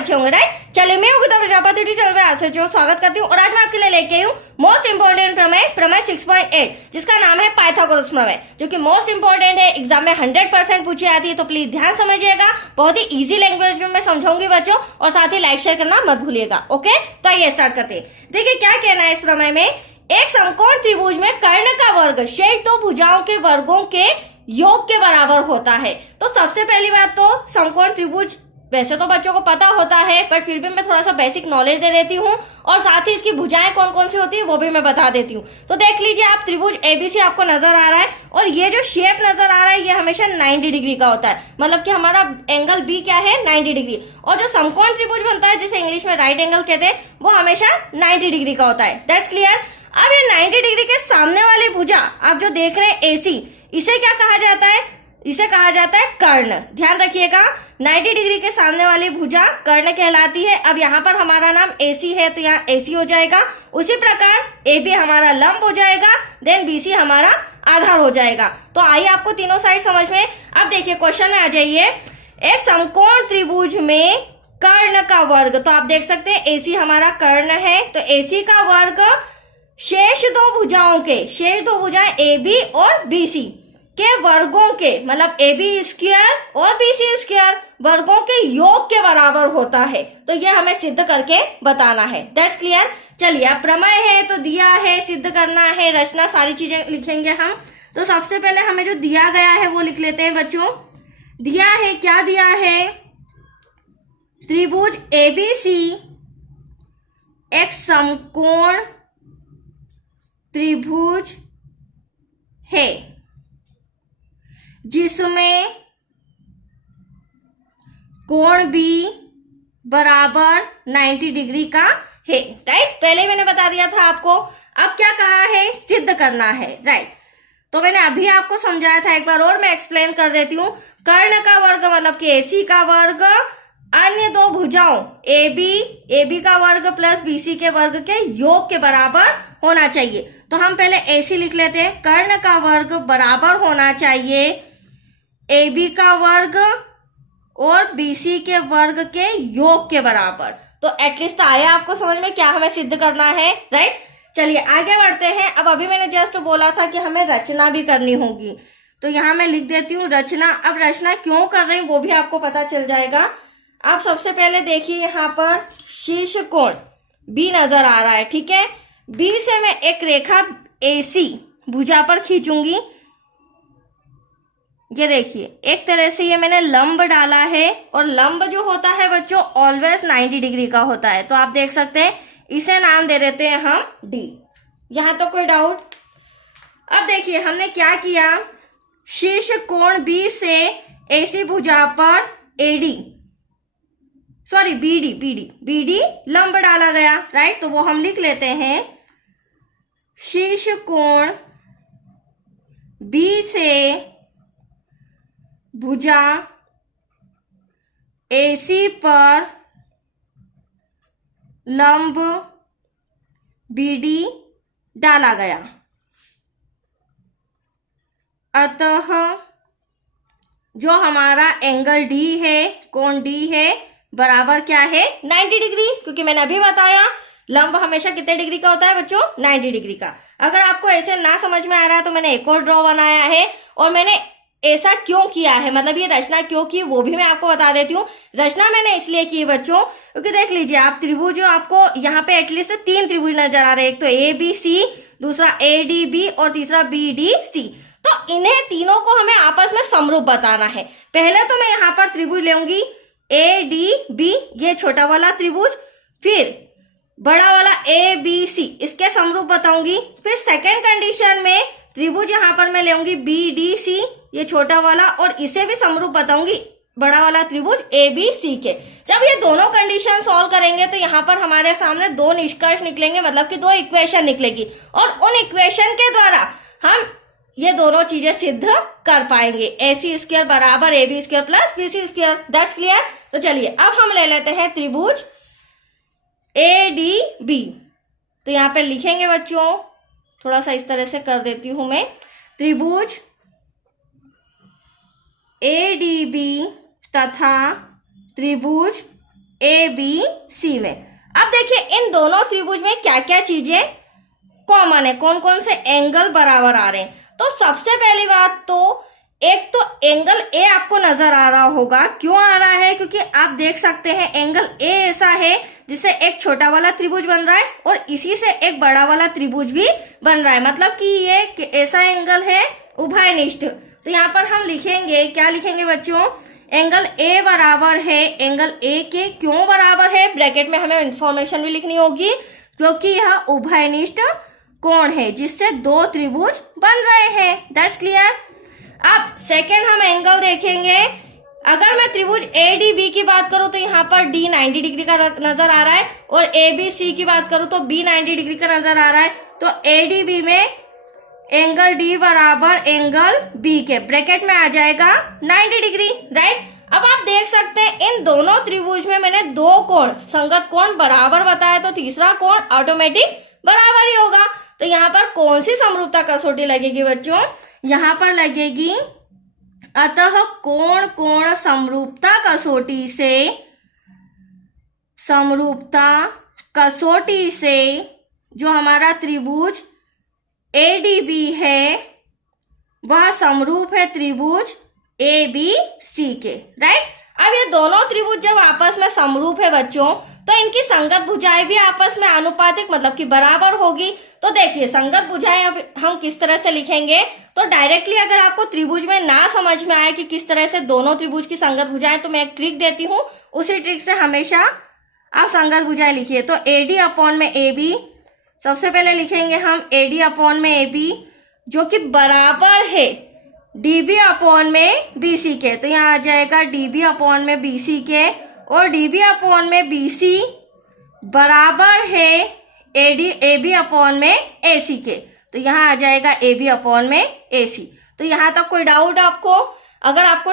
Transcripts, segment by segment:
अच्छे होंगे, राइट। चलिए मैं हूँ प्रजापति टीचर में आपसे जो स्वागत करती हूँ और आज मैं आपके लिए लेके आई हूँ मोस्ट इंपोर्टेंट प्रमेय, प्रमेय 6.8, जिसका नाम है पाइथागोरस प्रमेय, जो कि मोस्ट इंपोर्टेंट है, एग्जाम में 100% पूछी आती है। तो प्लीज ध्यान समझिएगा, बहुत ही इजी लैंग्वेज में मैं समझाऊंगी बच्चों, और साथ ही लाइक शेयर करना मत भूलिएगा। ओके, तो आइए स्टार्ट करते हैं। देखिए क्या कहना है इस प्रमेय में। एक समकोण त्रिभुज में कर्ण का वर्ग शेष दो भुजाओं के वर्गों के योग के बराबर होता है। तो सबसे पहली बात तो समकोण त्रिभुज वैसे तो बच्चों को पता होता है, बट फिर भी मैं थोड़ा सा बेसिक नॉलेज दे देती हूँ और साथ ही इसकी भुजाएं कौन कौन सी होती है वो भी मैं बता देती हूँ। तो देख लीजिए आप, त्रिभुज एबीसी आपको नजर आ रहा है और ये जो शेप नजर आ रहा है ये हमेशा 90 डिग्री का होता है, मतलब कि हमारा एंगल बी क्या है 90 डिग्री। और जो समकोण त्रिभुज बनता है जिसे इंग्लिश में राइट एंगल कहते हैं वो हमेशा 90 डिग्री का होता है। That's clear. अब ये 90 डिग्री के सामने वाली भुजा आप जो देख रहे हैं एसी, इसे क्या कहा जाता है? इसे कहा जाता है कर्ण। ध्यान रखिएगा, 90 डिग्री के सामने वाली भुजा कर्ण कहलाती है। अब यहाँ पर हमारा नाम एसी है तो यहाँ एसी हो जाएगा। उसी प्रकार एबी हमारा लंब हो जाएगा, देन बीसी हमारा आधार हो जाएगा। तो आइए आपको तीनों साइड समझ में। अब देखिए क्वेश्चन में आ जाइए। एक समकोण त्रिभुज में कर्ण का वर्ग, तो आप देख सकते हैं एसी हमारा कर्ण है, तो एसी का वर्ग शेष दो भुजाओं के, शेष दो भुजाएं ए बी और बी सी के वर्गों के, मतलब ए बी स्क्वायर और बी सी स्क्वायर वर्गों के योग के बराबर होता है। तो ये हमें सिद्ध करके बताना है। That's clear. चलिए अब प्रमेय है तो दिया है, सिद्ध करना है, रचना, सारी चीजें लिखेंगे हम। तो सबसे पहले हमें जो दिया गया है वो लिख लेते हैं बच्चों। दिया है, क्या दिया है? त्रिभुज एबीसी एक समकोण त्रिभुज है जिसमें कोण बी बराबर 90 डिग्री का है, राइट। पहले मैंने बता दिया था आपको। अब क्या कहा है? सिद्ध करना है, राइट। तो मैंने अभी आपको समझाया था, एक बार और मैं एक्सप्लेन कर देती हूँ। कर्ण का वर्ग मतलब कि एसी का वर्ग अन्य दो भुजाओं एबी का वर्ग प्लस बीसी के वर्ग के योग के बराबर होना चाहिए। तो हम पहले एसी लिख लेते हैं। कर्ण का वर्ग बराबर होना चाहिए एबी का वर्ग और बीसी के वर्ग के योग के बराबर। तो एटलीस्ट आया आपको समझ में क्या हमें सिद्ध करना है, राइट। चलिए आगे बढ़ते हैं। अब अभी मैंने जस्ट बोला था कि हमें रचना भी करनी होगी, तो यहां मैं लिख देती हूँ रचना। अब रचना क्यों कर रही हूँ वो भी आपको पता चल जाएगा। आप सबसे पहले देखिए यहाँ पर शीर्ष कोण बी नजर आ रहा है, ठीक है। बी से मैं एक रेखा एसी भुजा पर खींचूंगी। ये देखिए एक तरह से ये मैंने लंब डाला है, और लंब जो होता है बच्चों ऑलवेज 90 डिग्री का होता है। तो आप देख सकते हैं, इसे नाम दे देते हैं हम डी। यहां तो कोई डाउट? अब देखिए हमने क्या किया, शीर्ष कोण बी से एसी भुजा पर एडी सॉरी बीडी लंब डाला गया, राइट। तो वो हम लिख लेते हैं शीर्ष कोण बी से भुजा एसी पर लंब बीडी डाला गया, अतः जो हमारा एंगल डी है, कोण डी है, बराबर क्या है 90 डिग्री। क्योंकि मैंने अभी बताया लंब हमेशा कितने डिग्री का होता है बच्चों 90 डिग्री का। अगर आपको ऐसे ना समझ में आ रहा है तो मैंने एक और ड्रॉ बनाया है, और मैंने ऐसा क्यों किया है, मतलब ये रचना क्यों की वो भी मैं आपको बता देती हूँ। रचना मैंने इसलिए की बच्चों क्योंकि देख लीजिए आप, त्रिभुज जो आपको यहाँ पे एटलीस्ट 3 त्रिभुज नजर आ रहे हैं। एक तो ए बी सी, दूसरा ए डी बी और तीसरा बी डी सी। तो इन्हें तीनों को हमें आपस में समरूप बताना है। पहले तो मैं यहाँ पर त्रिभुज लेंगी ए डी बी, ये छोटा वाला त्रिभुज, फिर बड़ा वाला ए बी सी, इसके समरूप बताऊंगी। फिर सेकेंड कंडीशन में त्रिभुज यहाँ पर मैं लेंगी बी डी सी, ये छोटा वाला, और इसे भी समरूप बताऊंगी, बड़ा वाला त्रिभुज ए बी सी के। जब ये दोनों कंडीशन सॉल्व करेंगे तो यहाँ पर हमारे सामने 2 निष्कर्ष निकलेंगे, मतलब कि 2 इक्वेशन निकलेगी, और उन इक्वेशन के द्वारा हम ये दोनों चीजें सिद्ध कर पाएंगे। ए सी स्क्वायर बराबर A B square plus B C square. That's clear. तो चलिए अब हम ले लेते हैं त्रिभुज ए डी बी। तो यहाँ पे लिखेंगे बच्चों, थोड़ा सा इस तरह से कर देती हूं मैं। त्रिभुज ए डी बी तथा त्रिभुज ए बी सी में। अब देखिए इन दोनों त्रिभुज में क्या क्या चीजें कॉमन है, कौन कौन से एंगल बराबर आ रहे हैं। तो सबसे पहली बात तो एक तो एंगल ए आपको नजर आ रहा होगा। क्यों आ रहा है? क्योंकि आप देख सकते हैं एंगल ए ऐसा है जिससे एक छोटा वाला त्रिभुज बन रहा है और इसी से एक बड़ा वाला त्रिभुज भी बन रहा है, मतलब कि ये ऐसा एंगल है उभयनिष्ठ। तो यहाँ पर हम लिखेंगे, क्या लिखेंगे बच्चों, एंगल ए बराबर है एंगल ए के। क्यों बराबर है? ब्रैकेट में हमें इंफॉर्मेशन भी लिखनी होगी, क्योंकि यह उभयनिष्ठ कोण है जिससे दो त्रिभुज बन रहे हैं। That's clear. अब सेकेंड हम एंगल देखेंगे। अगर मैं त्रिभुज ADB की बात करूं तो यहाँ पर D 90 डिग्री का नजर आ रहा है और ABC की बात करूं तो B 90 डिग्री का नजर आ रहा है। तो ADB में एंगल D बराबर एंगल B के, ब्रैकेट में आ जाएगा 90 डिग्री, राइट। अब आप देख सकते हैं इन दोनों त्रिभुज में मैंने दो कोण, संगत कोण बराबर बताया, तो तीसरा कोण ऑटोमेटिक बराबर ही होगा। तो यहाँ पर कौन सी समरूपता कसौटी लगेगी बच्चों? यहाँ पर लगेगी अतः कोण कोण समरूपता कसौटी से जो हमारा त्रिभुज ADB है वह समरूप है त्रिभुज ABC के, राइट। अब ये दोनों त्रिभुज जब आपस में समरूप है बच्चों तो इनकी संगत भुजाएं भी आपस में आनुपातिक मतलब कि बराबर होगी। तो देखिए संगत भुजाएं अब हम किस तरह से लिखेंगे, तो डायरेक्टली अगर आपको त्रिभुज में ना समझ में आए कि किस तरह से दोनों त्रिभुज की संगत भुजाएं, तो मैं एक ट्रिक देती हूँ, उसी ट्रिक से हमेशा आप संगत भुजाएं लिखिए। तो AD अपॉन में AB, सबसे पहले लिखेंगे हम AD अपॉन में AB जो कि बराबर है DB अपॉन में BC के। तो यहाँ आ जाएगा DB अपॉन में BC के, और DB अपॉन में BC बराबर है AB अपॉन में AC के। तो यहाँ आ जाएगा AB अपॉन में AC। तो यहाँ तक कोई डाउट आपको? अगर आपको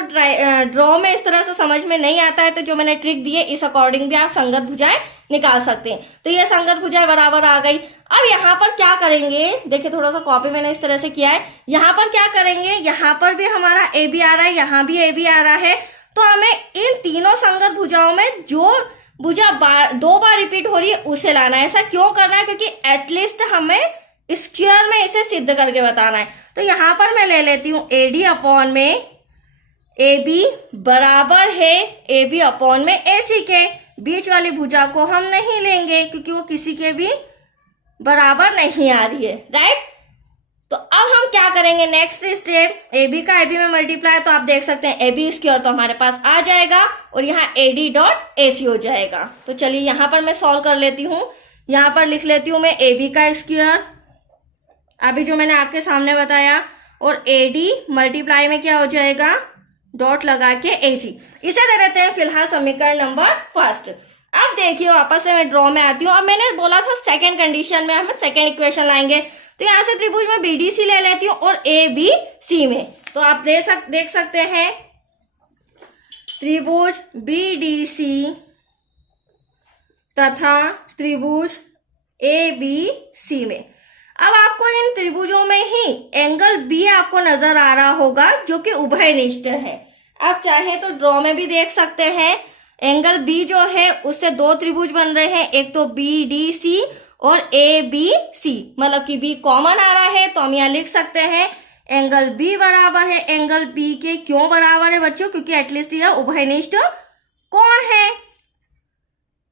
ड्रॉ में इस तरह से समझ में नहीं आता है तो जो मैंने ट्रिक दी है इस अकॉर्डिंग भी आप संगत भुजाएं निकाल सकते हैं। तो ये संगत भुजाएं बराबर आ गई। अब यहाँ पर क्या करेंगे, देखिए थोड़ा सा कॉपी मैंने इस तरह से किया है। यहाँ पर क्या करेंगे, यहाँ पर भी हमारा AB आ रहा है, यहाँ भी AB आ रहा है। तो हमें इन तीनों संगत भुजाओं में जो भुजा दो बार रिपीट हो रही है उसे लाना है। ऐसा क्यों करना है? क्योंकि एटलीस्ट हमें स्क्वायर में इसे सिद्ध करके बताना है। तो यहाँ पर मैं ले लेती हूँ AD अपॉन में AB बराबर है AB अपॉन में AC के। बीच वाली भुजा को हम नहीं लेंगे क्योंकि वो किसी के भी बराबर नहीं आ रही है, राइट। तो अब हम क्या करेंगे, नेक्स्ट स्टेप, AB का AB में मल्टीप्लाई, तो आप देख सकते हैं AB स्क्वायर तो हमारे पास आ जाएगा और यहाँ AD डॉट AC हो जाएगा। तो चलिए यहाँ पर मैं सॉल्व कर लेती हूँ। यहाँ पर लिख लेती हूँ मैं AB का स्क्वायर, अभी जो मैंने आपके सामने बताया, और AD मल्टीप्लाई में क्या हो जाएगा, डॉट लगा के AC। इसे दे देते हैं फिलहाल समीकरण नंबर फर्स्ट। अब देखिए वापस से मैं ड्रॉ में आती हूँ। अब मैंने बोला था सेकंड कंडीशन में हम सेकंड इक्वेशन लाएंगे। तो यहाँ से त्रिभुज में BDC ले लेती हूँ और ABC में, तो आप देख सकते हैं त्रिभुज BDC तथा त्रिभुज ABC में। अब आपको इन त्रिभुजों में ही एंगल B आपको नजर आ रहा होगा जो कि उभयनिष्ठ है। आप चाहे तो ड्रॉ में भी देख सकते हैं, एंगल B जो है उससे दो त्रिभुज बन रहे हैं, एक तो BDC और ABC, मतलब कि B कॉमन आ रहा है। तो हम यहाँ लिख सकते हैं एंगल B बराबर है एंगल B के। क्यों बराबर है बच्चों? क्योंकि एटलीस्ट यह उभयनिष्ठ कोण है,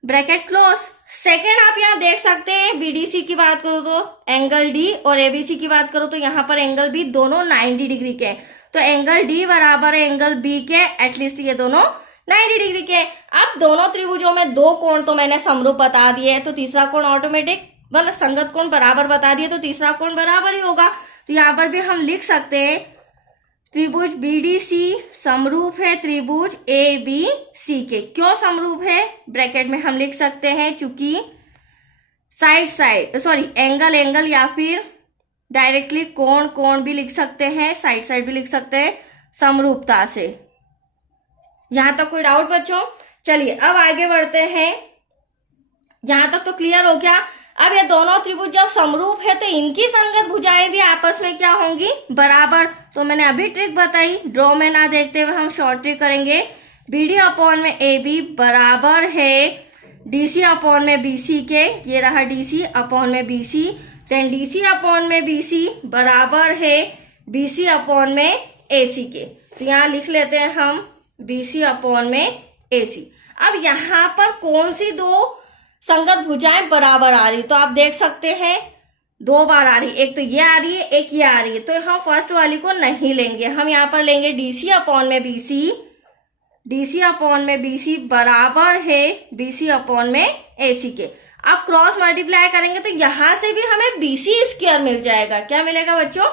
ब्रैकेट क्लोज। सेकेंड आप यहाँ देख सकते हैं BDC की बात करो तो एंगल D और ABC की बात करो तो यहाँ पर एंगल B दोनों 90 डिग्री के। तो एंगल D बराबर है एंगल B के, एटलीस्ट ये दोनों 90 डिग्री के। अब दोनों त्रिभुजों में दो कोण तो मैंने समरूप बता दिए, तो तीसरा कोण ऑटोमेटिक मतलब संगत कोण बराबर बता दिए, तो तीसरा कोण बराबर ही होगा। तो यहाँ पर भी हम लिख सकते हैं त्रिभुज BDC समरूप है त्रिभुज ABC के। क्यों समरूप है? ब्रैकेट में हम लिख सकते हैं चूंकि एंगल या फिर डायरेक्टली कोण भी लिख सकते हैं, साइड भी लिख सकते हैं समरूपता से। यहां तक कोई डाउट बच्चों? चलिए अब आगे बढ़ते हैं। यहां तक तो क्लियर हो गया। अब ये दोनों त्रिभुज जब समरूप है तो इनकी संगत भुजाएं भी आपस में क्या होंगी, बराबर। तो मैंने अभी ट्रिक बताई, ड्रॉ में ना देखते हुए हम शॉर्ट ट्रिक करेंगे। BD अपॉन में AB बराबर है DC अपॉन में BC के, ये रहा DC अपॉन में BC, देन DC अपॉन में BC बराबर है BC अपॉन में AC के। तो यहाँ लिख लेते हैं हम BC अपॉन में AC। अब यहाँ पर कौन सी दो संगत भुजाएं बराबर आ रही, तो आप देख सकते हैं 2 बार आ रही, एक तो ये आ रही है, एक ये आ रही है, तो हम फर्स्ट वाली को नहीं लेंगे, हम यहाँ पर लेंगे DC अपॉन में BC, DC अपॉन में BC बराबर है BC अपॉन में AC के। अब क्रॉस मल्टीप्लाई करेंगे तो यहां से भी हमें BC स्क्वायर मिल जाएगा। क्या मिलेगा बच्चों?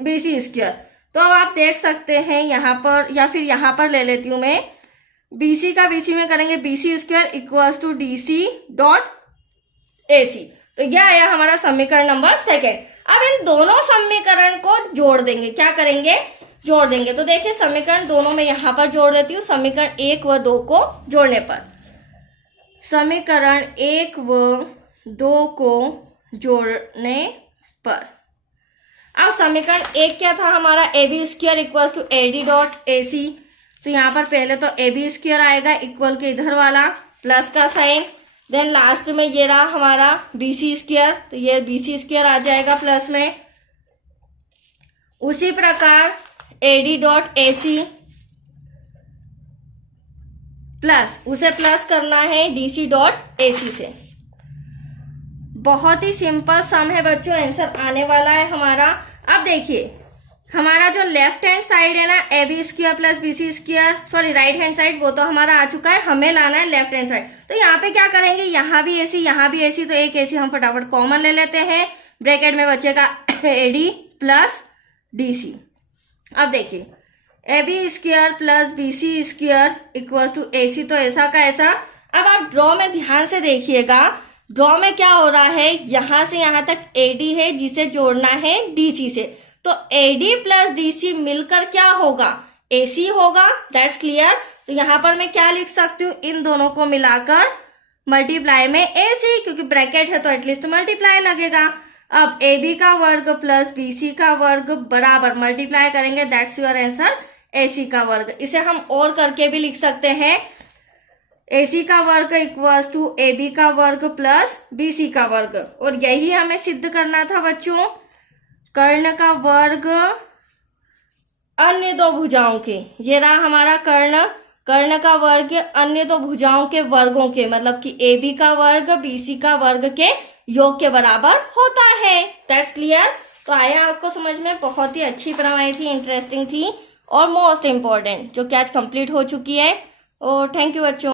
BC square. तो अब आप देख सकते हैं यहाँ पर, या फिर यहाँ पर ले लेती हूं मैं, BC का BC में करेंगे BC square equals to DC dot AC। तो यह आया हमारा समीकरण नंबर 2। अब इन दोनों समीकरण को जोड़ देंगे। क्या करेंगे? जोड़ देंगे। तो देखिए समीकरण दोनों में यहां पर जोड़ देती हूँ। समीकरण 1 व 2 को जोड़ने पर, समीकरण 1 व 2 को जोड़ने पर, अब समीकरण 1 क्या था हमारा? AB square equal to AD dot AC। तो यहाँ पर पहले तो AB स्क्वायर आएगा इक्वल के इधर वाला प्लस का साइन, देन लास्ट में ये रहा हमारा BC स्क्वायर, तो ये BC स्क्वायर आ जाएगा प्लस में। उसी प्रकार AD डॉट AC प्लस, उसे प्लस करना है DC डॉट AC से। बहुत ही सिंपल सम है बच्चों, आंसर आने वाला है हमारा। अब देखिए हमारा जो लेफ्ट हैंड साइड है ना, AB square plus BC square, sorry right hand side, वो तो हमारा आ चुका है, हमें लाना है लेफ्ट हैंड साइड। तो यहाँ पे क्या करेंगे? यहाँ भी AC, यहाँ भी AC, तो एक AC हम फटाफट कॉमन ले लेते हैं, ब्रैकेट में बचेगा AD प्लस DC। अब देखिए AB square plus BC square equal to AC, तो ऐसा का ऐसा। अब आप ड्रॉ में ध्यान से देखिएगा, ड्रॉ में क्या हो रहा है, यहां से यहां तक AD है जिसे जोड़ना है DC से, तो AD प्लस DC मिलकर क्या होगा? AC होगा। That's clear. तो यहाँ पर मैं क्या लिख सकती हूँ? इन दोनों को मिलाकर मल्टीप्लाई में AC, क्योंकि ब्रैकेट है तो एटलीस्ट मल्टीप्लाई लगेगा। अब AB का वर्ग प्लस BC का वर्ग बराबर मल्टीप्लाई करेंगे, दैट्स योर आंसर AC का वर्ग। इसे हम और करके भी लिख सकते हैं, AC का वर्ग इक्वल्स टू AB का वर्ग प्लस BC का वर्ग। और यही हमें सिद्ध करना था बच्चों, कर्ण का वर्ग अन्य दो भुजाओं के, ये रहा हमारा कर्ण, कर्ण का वर्ग अन्य दो भुजाओं के वर्गों के, मतलब कि AB का वर्ग BC का वर्ग के योग के बराबर होता है। That's clear. तो आया आपको समझ में? बहुत ही अच्छी प्रमेय थी, इंटरेस्टिंग थी और मोस्ट इम्पोर्टेंट, जो कि आज कंप्लीट हो चुकी है। और थैंक यू बच्चों।